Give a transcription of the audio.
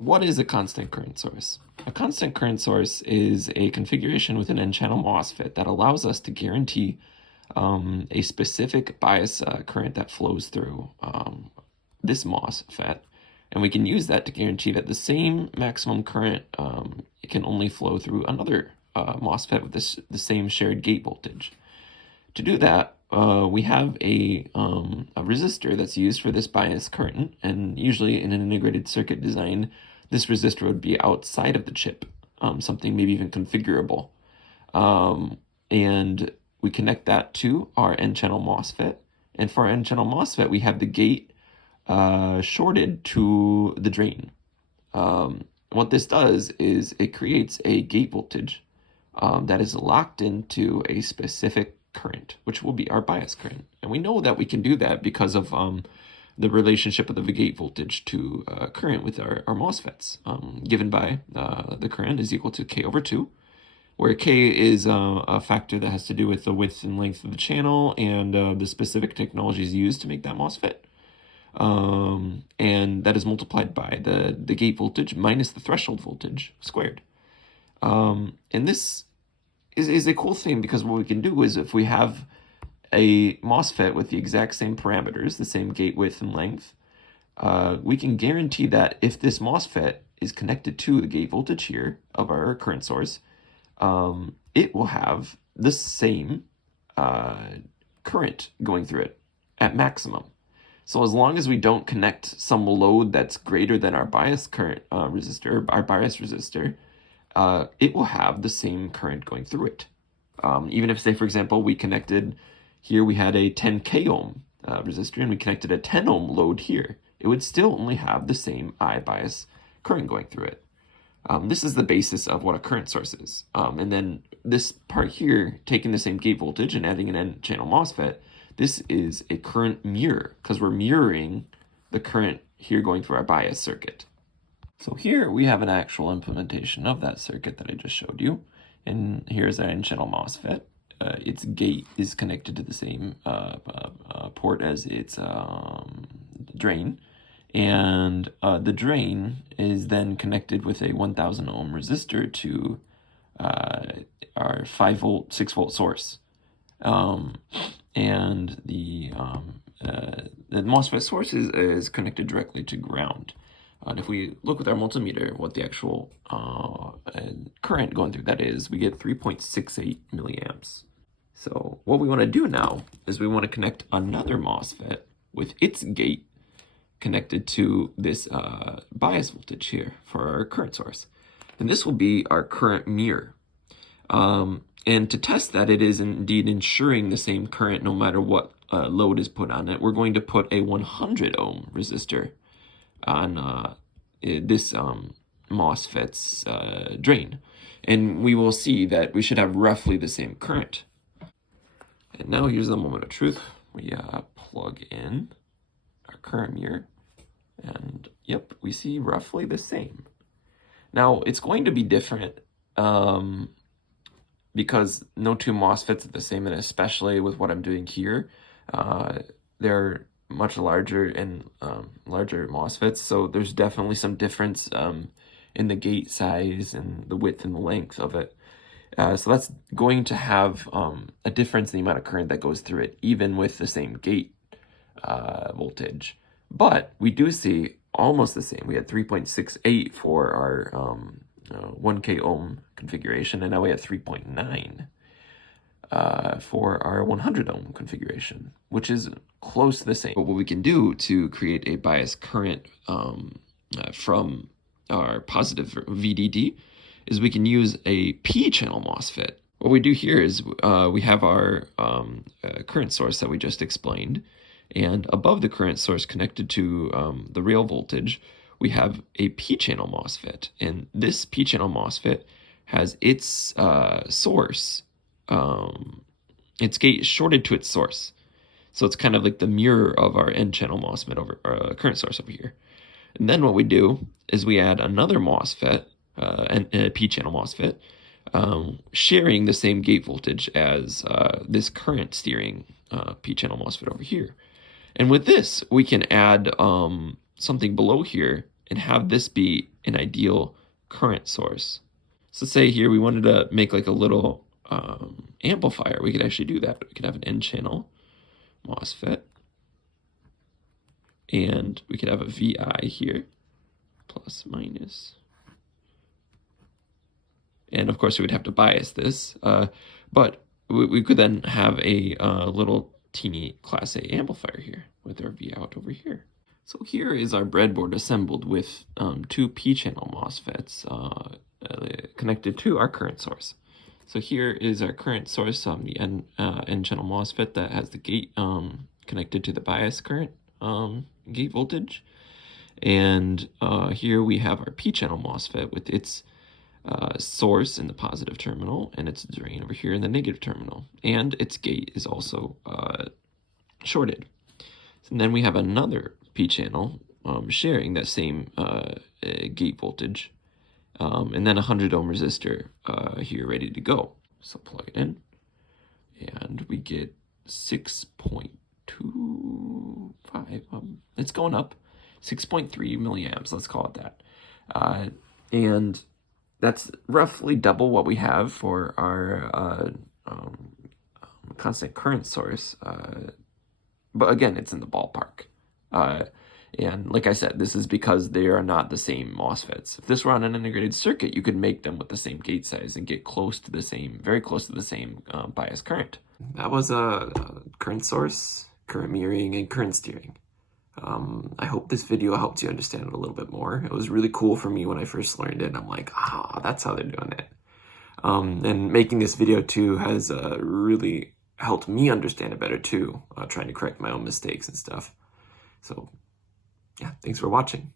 What is a constant current source? A constant current source is a configuration with an N-channel MOSFET that allows us to guarantee a specific bias current that flows through this MOSFET, and we can use that to guarantee that the same maximum current can only flow through another MOSFET with the same shared gate voltage. To do that, we have a resistor that's used for this bias current, and usually in an integrated circuit design, this resistor would be outside of the chip, something maybe even configurable. And we connect that to our N-channel MOSFET, and for our N-channel MOSFET, we have the gate shorted to the drain. What this does is it creates a gate voltage that is locked into a specific current, which will be our bias current. And we know that we can do that because of the relationship of the gate voltage to current with our MOSFETs, given by the current is equal to K over 2, where K is a factor that has to do with the width and length of the channel and the specific technologies used to make that MOSFET. And that is multiplied by the gate voltage minus the threshold voltage squared. And this is a cool thing, because what we can do is, if we have a MOSFET with the exact same parameters, the same gate width and length, we can guarantee that if this MOSFET is connected to the gate voltage here of our current source, it will have the same current going through it at maximum. So as long as we don't connect some load that's greater than our bias current resistor, our bias resistor, it will have the same current going through it. Even if, say, for example, we connected here, we had a 10K ohm resistor, and we connected a 10 ohm load here, it would still only have the same I bias current going through it. This is the basis of what a current source is. And then this part here, taking the same gate voltage and adding an N-channel MOSFET, this is a current mirror, because we're mirroring the current here going through our bias circuit. So here we have an actual implementation of that circuit that I just showed you. And here's our N-channel MOSFET. Its gate is connected to the same port as its drain. And the drain is then connected with a 1000 ohm resistor to our 5 volt, 6 volt source. And the MOSFET source is connected directly to ground. And if we look with our multimeter, what the actual current going through that is, we get 3.68 milliamps. So what we want to do now is we want to connect another MOSFET with its gate connected to this bias voltage here for our current source. And this will be our current mirror. And to test that it is indeed ensuring the same current no matter what load is put on it, we're going to put a 100 ohm resistor on this MOSFET's drain. And we will see that we should have roughly the same current. And now here's the moment of truth. We plug in our current mirror, and yep, we see roughly the same. Now it's going to be different because no two MOSFETs are the same, and especially with what I'm doing here, they're much larger and larger MOSFETs, so there's definitely some difference in the gate size and the width and the length of it. So that's going to have a difference in the amount of current that goes through it, even with the same gate voltage. But we do see almost the same. We had 3.68 for our 1K ohm configuration, and now we have 3.9 for our 100 ohm configuration, which is close to the same. But what we can do to create a bias current from our positive VDD is we can use a P-channel MOSFET. What we do here is we have our current source that we just explained, and above the current source connected to the rail voltage, we have a P-channel MOSFET. And this P-channel MOSFET has its source, its gate shorted to its source. So it's kind of like the mirror of our N-channel MOSFET over current source over here. And then what we do is we add another MOSFET, a P-channel MOSFET, sharing the same gate voltage as this current steering P-channel MOSFET over here. And with this, we can add something below here and have this be an ideal current source. So say here we wanted to make like a little amplifier. We could actually do that. We could have an N-channel MOSFET, and we could have a VI here, plus minus. And of course we would have to bias this, but we could then have a little teeny Class A amplifier here with our V out over here. So here is our breadboard assembled with two P-channel MOSFETs connected to our current source. So here is our current source, the N-channel MOSFET that has the gate connected to the bias current gate voltage. And here we have our P-channel MOSFET with its source in the positive terminal and its drain over here in the negative terminal. And its gate is also shorted. And then we have another P-channel sharing that same gate voltage. And then a 100 ohm resistor here ready to go. So plug it in, and we get 6.25. It's going up, 6.3 milliamps. Let's call it that. And that's roughly double what we have for our constant current source. But again, it's in the ballpark. And like I said, this is because they are not the same MOSFETs. If this were on an integrated circuit, you could make them with the same gate size and get close to the same, very close to the same bias current. That was a current source, current mirroring, and current steering. I hope this video helped you understand it a little bit more. It was really cool for me when I first learned it. I'm like, that's how they're doing it. And making this video too has really helped me understand it better too, trying to correct my own mistakes and stuff. So yeah, thanks for watching.